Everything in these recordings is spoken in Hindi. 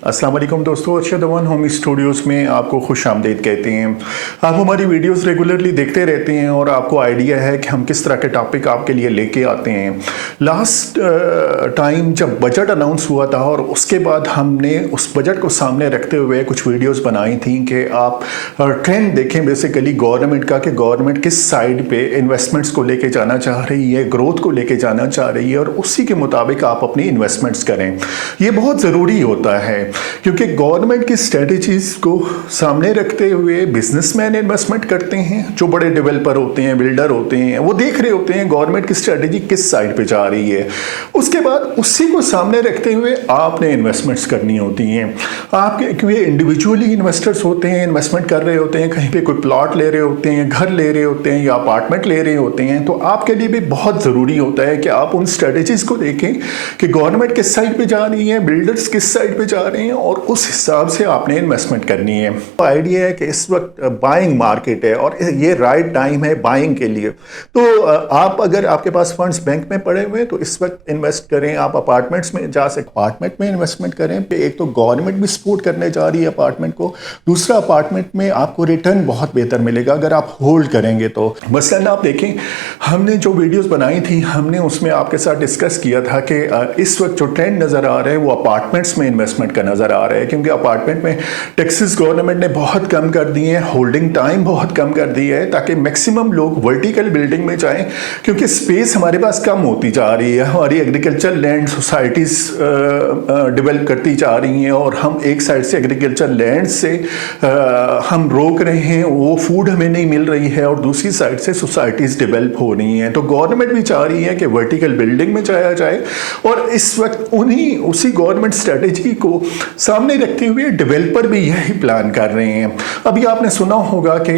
अस्सलाम वालेकुम दोस्तों, अरशद अवान होम स्टूडियोज़ में आपको खुश आमदीद कहते हैं। आप हमारी वीडियोस रेगुलरली देखते रहते हैं और आपको आइडिया है कि हम किस तरह के टॉपिक आपके लिए लेके आते हैं। लास्ट टाइम जब बजट अनाउंस हुआ था और उसके बाद हमने उस बजट को सामने रखते हुए कुछ वीडियोस बनाई थी कि आप ट्रेंड देखें बेसिकली गवर्नमेंट का, कि गवर्नमेंट किस साइड पे इन्वेस्टमेंट्स को लेके जाना चाह रही है, ग्रोथ को लेके जाना चाह रही है और उसी के मुताबिक आप अपनी इन्वेस्टमेंट्स करें। ये बहुत ज़रूरी होता है क्योंकि गवर्नमेंट की स्ट्रेटजीज को सामने रखते हुए बिजनेसमैन इन्वेस्टमेंट करते हैं, जो बड़े डेवलपर होते हैं, बिल्डर होते हैं, वो देख रहे होते हैं गवर्नमेंट की स्ट्रेटजी किस साइड पे जा रही है। उसके बाद उसी को सामने रखते हुए आपने इन्वेस्टमेंट्स करनी होती हैं। आपके क्योंकि इंडिविजुअली इन्वेस्टर्स होते हैं, इन्वेस्टमेंट कर रहे होते हैं, कहीं पे कोई प्लॉट ले रहे होते हैं, घर ले रहे होते हैं या अपार्टमेंट ले रहे होते हैं, तो आपके लिए भी बहुत ज़रूरी होता है कि आप उन स्ट्रेटजीज को देखें कि गवर्नमेंट किस साइड पे जा रही है, बिल्डर्स किस साइड पे जा रहे हैं और उस हिसाब से आपने इन्वेस्टमेंट करनी है। तो आइडिया है कि इस वक्त बाइंग मार्केट है और ये राइट टाइम है बाइंग के लिए। तो आप अगर आपके पास फंड्स बैंक में पड़े हुए हैं तो इस वक्त इन्वेस्ट करें। आप अपार्टमेंट्स में जा सकते, अपार्टमेंट में इन्वेस्टमेंट करें। पे एक तो गवर्नमेंट भी सपोर्ट करने जा रही है अपार्टमेंट को, दूसरा अपार्टमेंट में आपको रिटर्न बहुत बेहतर मिलेगा अगर आप होल्ड करेंगे तो। मसलन आप देखें, हमने जो वीडियोस बनाई थी हमने उसमें आपके साथ डिस्कस किया था कि इस वक्त जो ट्रेंड नज़र आ रहा है वो अपार्टमेंट्स में इन्वेस्टमेंट का नज़र आ रहा है, क्योंकि अपार्टमेंट में टैक्सेस गवर्नमेंट ने बहुत कम कर दिए हैं, होल्डिंग टाइम बहुत कम कर दिया है ताकि मैक्सिमम लोग वर्टिकल बिल्डिंग में जाएं, क्योंकि स्पेस हमारे पास कम होती जा रही है। हमारी एग्रीकल्चर लैंड सोसाइटीज़ डेवलप करती जा रही हैं और हम एक साइड से एग्रीकल्चर लैंड से हम रोक रहे हैं, वो फूड हमें नहीं मिल रही है, और दूसरी साइड से सोसाइटीज़ डेवलप हो रही हैं। तो गवर्नमेंट भी चाह रही है कि वर्टिकल बिल्डिंग में जाया जाए और इस वक्त उसी गवर्नमेंट स्ट्रेटेजी को सामने रखते हुए डेवलपर भी यही प्लान कर रहे हैं। अभी आपने सुना होगा कि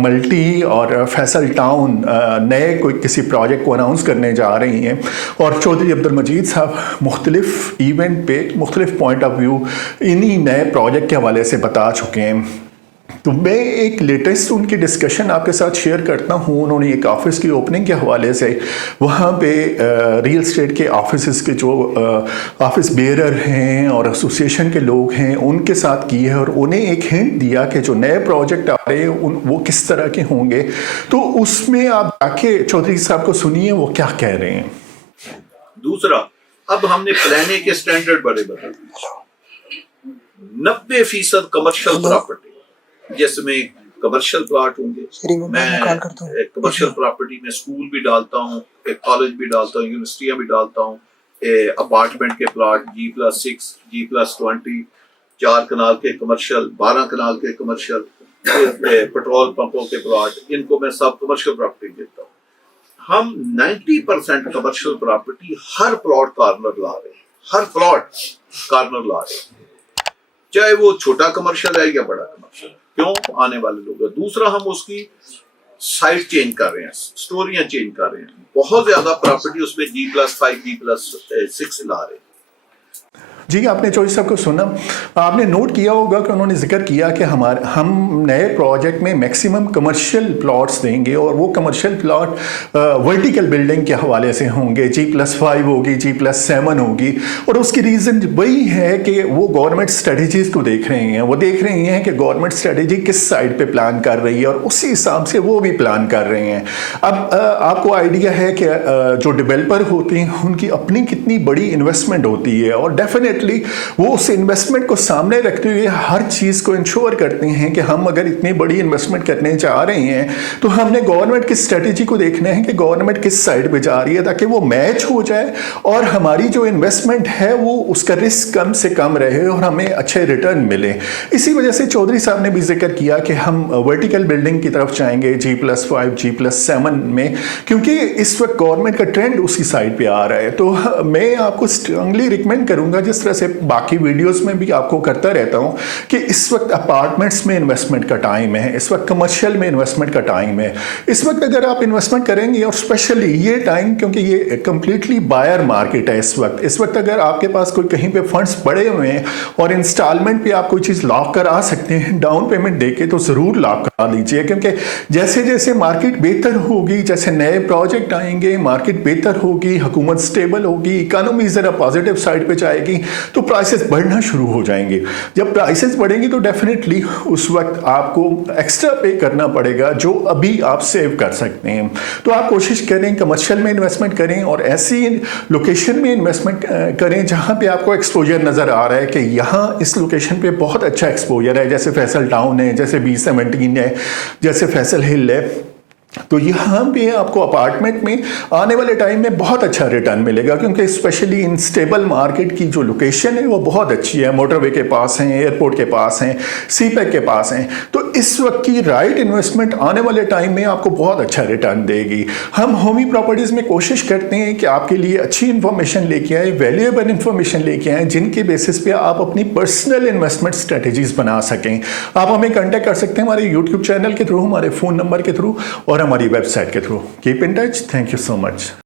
मल्टी और फैसल टाउन नए कोई किसी प्रोजेक्ट को अनाउंस करने जा रही हैं और चौधरी अब्दुल मजीद साहब मुख्तलिफ इवेंट पे मुख्तलिफ पॉइंट ऑफ व्यू इन्हीं नए प्रोजेक्ट के हवाले से बता चुके हैं। तो मैं एक लेटेस्ट उनकी डिस्कशन आपके साथ शेयर करता हूँ। उन्होंने एक ऑफिस की ओपनिंग के हवाले से वहाँ पे रियल एस्टेट के ऑफिस के जो ऑफिस बेयरर हैं और एसोसिएशन के लोग हैं उनके साथ की है और उन्हें एक हिंट दिया कि जो नए प्रोजेक्ट आ रहे हैं वो किस तरह के होंगे। तो उसमें आप जाके चौधरी साहब को सुनिए वो क्या कह रहे हैं। दूसरा, अब हमने प्लानिंग के स्टैंडर्ड बड़े बदल दिए। 90% कमर्शियल प्रॉपर्टी जिसमें कमर्शियल प्लॉट होंगे। मैं कमर्शियल प्रॉपर्टी में स्कूल भी डालता हूँ, एक कॉलेज भी डालता हूँ, यूनिवर्सिटियाँ भी डालता हूँ, अपार्टमेंट के प्लॉट G+6, G+20, 4 कनाल के कमर्शियल, 12 कनाल के कमर्शियल, पेट्रोल पंपों के प्लॉट, इनको मैं सब कमर्शियल प्रॉपर्टी देता हूँ। हम 90% कमर्शियल प्रॉपर्टी हर प्लॉट कॉर्नर ला रहे हैं, हर प्लॉट कॉर्नर ला रहे हैं, चाहे वो छोटा कमर्शियल है या बड़ा कमर्शियल। क्यों? आने वाले लोग। दूसरा, हम उसकी साइड चेंज कर रहे हैं, स्टोरियां चेंज कर रहे हैं, बहुत ज्यादा प्रॉपर्टी उसमें G+5, G+6 ला रहे हैं। जी, आपने चौधरी साहब को सुना, आपने नोट किया होगा कि उन्होंने जिक्र किया कि हम नए प्रोजेक्ट में मैक्सिमम कमर्शियल प्लॉट्स देंगे और वो कमर्शियल प्लॉट वर्टिकल बिल्डिंग के हवाले से होंगे, G+5 होगी, G+7 होगी। और उसकी रीज़न वही है कि वो गवर्नमेंट स्ट्रेटजीज़ को देख रहे हैं, वो देख रहे हैं कि गवर्नमेंट स्ट्रेटजी किस साइड पे प्लान कर रही है और उसी हिसाब से वो भी प्लान कर रहे हैं। अब आपको आइडिया है कि जो डेवलपर होते हैं उनकी अपनी कितनी बड़ी इन्वेस्टमेंट होती है और डेफिनेटली वो उस इन्वेस्टमेंट को सामने रखते हुए हर चीज़ को इंश्योर करते हैं कि हम अगर इतनी बड़ी इन्वेस्टमेंट करने जा रहे हैं तो हमने गवर्नमेंट की स्ट्रेटजी को देखना है कि गवर्नमेंट किस साइड पे जा रही है ताकि वो मैच हो जाए और हमारी जो इन्वेस्टमेंट है वो उसका रिस्क कम से कम रहे और हमें अच्छे रिटर्न मिले। इसी वजह से चौधरी साहब ने भी जिक्र किया कि हम वर्टिकल बिल्डिंग की तरफ जाएंगे G+5, G+7 में, क्योंकि इस वक्त गवर्नमेंट का ट्रेंड उसी साइड पे आ रहा है। तो मैं आपको स्ट्रांगली रिकमेंड करूंगा, जिस तरह से बाकी वीडियोस में भी आपको करता रहता हूं, कि इस वक्त अपार्टमेंट्स में इन्वेस्टमेंट का टाइम है, इस वक्त कमर्शियल में इन्वेस्टमेंट का टाइम है। इस वक्त अगर आप इन्वेस्टमेंट करेंगे और स्पेशली ये टाइम, क्योंकि ये कंप्लीटली बायर मार्केट है इस वक्त अगर आपके पास कोई कहीं पे फंड्स पड़े हुए हैं और इंस्टॉलमेंट पे आप कोई चीज़ लॉक करा सकते हैं डाउन पेमेंट देके, तो ज़रूर लॉक करा लीजिए, क्योंकि जैसे जैसे मार्केट बेहतर होगी, जैसे नए प्रोजेक्ट आएंगे, मार्केट बेहतर होगी, हुकूमत स्टेबल होगी, इकोनॉमी ज़रा पॉजिटिव साइड पे जाएगी, तो प्राइसेस बढ़ना शुरू हो जाएंगे। जब प्राइसेस बढ़ेंगी तो डेफिनेटली उस वक्त आपको एक्स्ट्रा पे करना पड़ेगा जो अभी आप सेव कर सकते हैं। तो आप कोशिश करें कमर्शियल में इन्वेस्टमेंट करें और ऐसी लोकेशन में इन्वेस्टमेंट करें जहां पे आपको एक्सपोजर नज़र आ रहा है कि यहाँ इस लोकेशन पे बहुत अच्छा एक्सपोजर है, जैसे फैसल टाउन है, जैसे B17 है, जैसे फैसल हिल है। तो यहाँ पे आपको अपार्टमेंट में आने वाले टाइम में बहुत अच्छा रिटर्न मिलेगा, क्योंकि स्पेशली इन स्टेबल मार्केट की जो लोकेशन है वो बहुत अच्छी है, मोटरवे के पास हैं, एयरपोर्ट के पास हैं, सीपैक के पास हैं। तो इस वक्त की राइट इन्वेस्टमेंट आने वाले टाइम में आपको बहुत अच्छा रिटर्न देगी। हम होमी प्रॉपर्टीज़ में कोशिश करते हैं कि आपके लिए अच्छी इन्फॉर्मेशन लेके आए, वैल्यूएबल इन्फॉर्मेशन लेके आए, जिनके बेसिस पे आप अपनी पर्सनल इन्वेस्टमेंट स्ट्रेटेजीज बना सकें। आप हमें कॉन्टैक्ट कर सकते हैं हमारे यूट्यूब चैनल के थ्रू, हमारे फ़ोन नंबर के थ्रू और हमारी वेबसाइट के through. Keep in touch. Thank you so much.